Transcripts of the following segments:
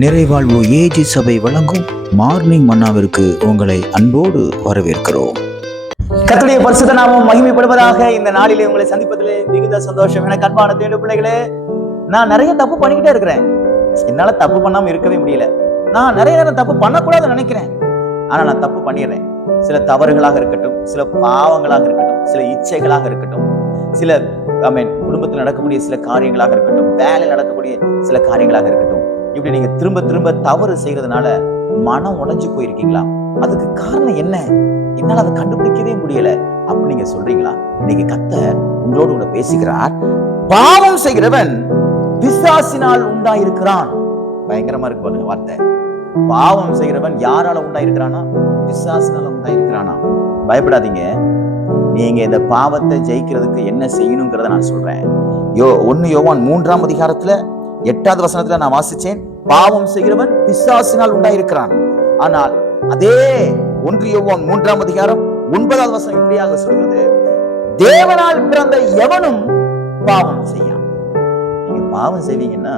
நிறைவாழ்வு AG சபை வழங்கும் morning மன்னாவிற்கு உங்களை அன்போடு வரவேற்கிறோம். கர்த்தருடைய பரிசுத்த நாமம் மகிமைப்படுவதாக. இந்த நாளிலே உங்களை சந்திப்பதிலே மிகுந்த சந்தோஷம். எனக்கு அன்பான தேவனுடைய பிள்ளைகளே, நான் நிறைய தப்பு பண்ணிக்கிட்டே இருக்கிறேன். என்னால தப்பு பண்ணாம இருக்கவே முடியல. நான் நிறைய நேரம் தப்பு பண்ணக்கூடாதுன்னு நினைக்கிறேன், ஆனா நான் தப்பு பண்ணிடுறேன். சில தவறுகளாக இருக்கட்டும், சில பாவங்களாக இருக்கட்டும், சில இச்சைகளாக இருக்கட்டும், சில குடும்பத்தில் நடக்கக்கூடிய சில காரியங்களாக இருக்கட்டும், வேலையில் நடக்கக்கூடிய சில காரியங்களாக இருக்கட்டும், இப்படி நீங்க திரும்ப திரும்ப தவறு செய்யறதுனால மனம் உடைஞ்சு போயிருக்கீங்களா? அதுக்கு காரணம் என்ன? என்னால அதை கண்டுபிடிக்கவே முடியல அப்படின்னு நீங்க சொல்றீங்களா? இன்னைக்கு கர்த்தர் உங்களோடு கூட பேசுகிறார். பாவம் செய்கிறவன் பிசாசினால் உண்டாயிருக்கிறான். பயங்கரமா இருக்கு பாருங்க வார்த்தை. பாவம் செய்கிறவன் யாரால உண்டாயிருக்கிறானா? பிசாசினால உண்டாயிருக்கிறானா? பயப்படாதீங்க. நீங்க இந்த பாவத்தை ஜெயிக்கிறதுக்கு என்ன செய்யணுங்கிறத நான் சொல்றேன். 1 யோவான் 3ஆம் அதிகாரத்துல 8வது வசனத்துல நான் வாசிச்சேன், பாவம் செய்கிறவன் பிசாசினால் உண்டாயிருக்கிறான். ஆனால் அதே 1 யோவான் 3ஆம் அதிகாரம் 9வது வசனம் இப்படியாக சொல்கிறது, தேவனால் பிறந்த எவனும் பாவம் செய்யான். நீங்க பாவம் செய்வீங்கன்னா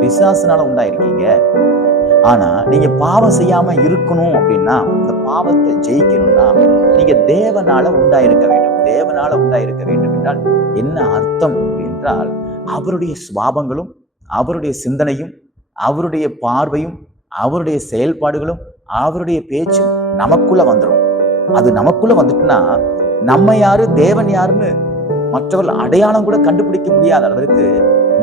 பிசாசினால உண்டாயிருக்கீங்க. ஆனா நீங்க பாவம் செய்யாம இருக்கணும் அப்படின்னா, இந்த பாவத்தை ஜெயிக்கணும்னா நீங்க தேவனால உண்டாயிருக்க வேண்டும். தேவனால உண்டாயிருக்க வேண்டும் என்றால் என்ன அர்த்தம் என்றால், அவருடைய சுபாவங்களும் அவருடைய சிந்தனையும் அவருடைய பார்வையும் அவருடைய செயல்பாடுகளும் அவருடைய பேச்சும் நமக்குள்ள வந்துடும். அது நமக்குள்ள வந்துட்டுனா நம்ம யாரு தேவன் யாருன்னு மற்றவர்கள் அடையாளம் கூட கண்டுபிடிக்க முடியாத அளவிற்கு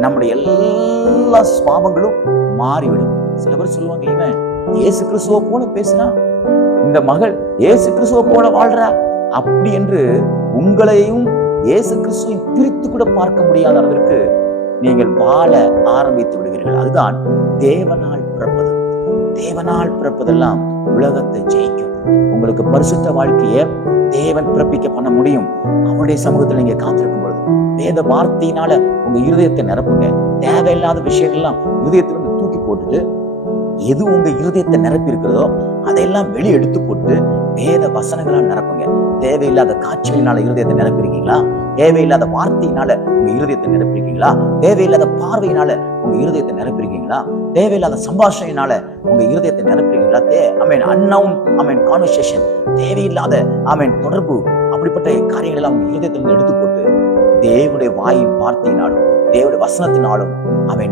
நம்முடைய எல்லா சுபாவங்களும் மாறிவிடும். சில பேர் சொல்லுவாங்க, இவன் இயேசு கிறிஸ்துவ போல பேசுறான், இந்த மகள் இயேசு கிறிஸ்துவ போல வாழ்றா, அப்படி என்று உங்களையும் இயேசு கிறிஸ்துவையும் பிரித்து கூட பார்க்க முடியாத அளவிற்கு நீங்கள் வாழ ஆரம்பித்து விடுவீர்கள். அதுதான் தேவனால் பிறப்பது. தேவனால் பிறப்பதெல்லாம் உலகத்தை ஜெயிக்கும். உங்களுக்கு பரிசுத்த வாழ்க்கையை தேவன் பிறப்பிக்க பண்ண முடியும். அவருடைய சமூகத்தில் நீங்க காத்திருக்கும் பொழுது வேத வார்த்தையினால உங்க இருதயத்தை நிரப்புங்க. தேவையில்லாத விஷயங்கள்லாம் இருதயத்திலிருந்து தூக்கி போட்டுட்டு, எது உங்க இருதயத்தை நிரப்பி இருக்கிறதோ அதையெல்லாம் வெளியே எடுத்து போட்டு வேத வசனங்களால் நிரப்புங்க. தேவையில்லாத காட்சிகளினால இருதயத்தை நிரப்பிருக்கீங்களா? தேவையில்லாத வார்த்தையினால உங்க இருதயத்தை நிரப்பிருக்கீங்களா? தேவையில்லாத பார்வையினால உங்க இருதயத்தை நிரப்பிருக்கீங்களா? தேவையில்லாத சம்பாஷணையினால உங்க இருதயத்தை நிரப்பிருக்கீங்களா? கான்வர்சேஷன், தேவையில்லாத தொடர்பு, அப்படிப்பட்ட காரியங்கள் எல்லாம் உங்க இருதயத்திலிருந்து எடுத்து போட்டு தேவனுடைய வாயின் வார்த்தையினாலும் தேவனுடைய வசனத்தினாலும்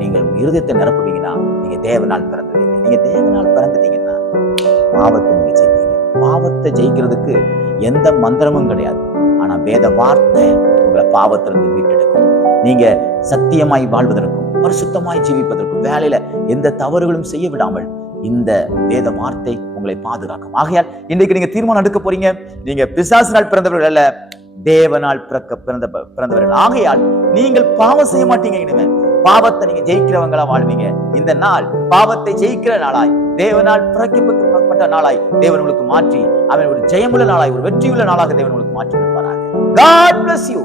நீங்கள் உங்க இருதயத்தை நிரப்புவீங்கன்னா நீங்க தேவனால் பிறந்துவீங்க. நீங்க தேவனால் பிறந்துட்டீங்கன்னா பாவத்தை நீங்க ஜெயிப்பீங்க. பாவத்தை ஜெயிக்கிறதுக்கு எந்த மந்திரமும் கிடையாது. ஆனா வேத வார்த்தை உங்களை பாவத்திலிருந்து மீட்டெடுக்கும். நீங்க சத்தியமாய் வாழ்வதற்கும் பரிசுத்தமாய் ஜீவிப்பதற்கும் வேலையில எந்த தவறுகளும் செய்ய விடாமல் இந்த வேத வார்த்தை உங்களை பாதுகாக்கும். ஆகையால் இன்றைக்கு நீங்க தீர்மானம் எடுக்க போறீங்க, நீங்க பிசாசினால் பிறந்தவர்கள் அல்ல, தேவனால் பிறந்தவர்கள். ஆகையால் நீங்கள் பாவம் செய்ய மாட்டீங்க. இனிமே பாவத்தை நீங்க ஜெயிக்கிறவங்களா வாழ்வீங்க. இந்த நாள் பாவத்தை ஜெயிக்கிற நாளாய், தேவனால் பிறக்கப்பட்ட நாளாய் தேவன் உங்களுக்கு மாற்றி, அவன் ஒரு ஜெயமுள்ள நாளாய், ஒரு வெற்றியுள்ள நாளாக தேவன் உங்களுக்கு மாற்றி இருப்பாராக. God bless you.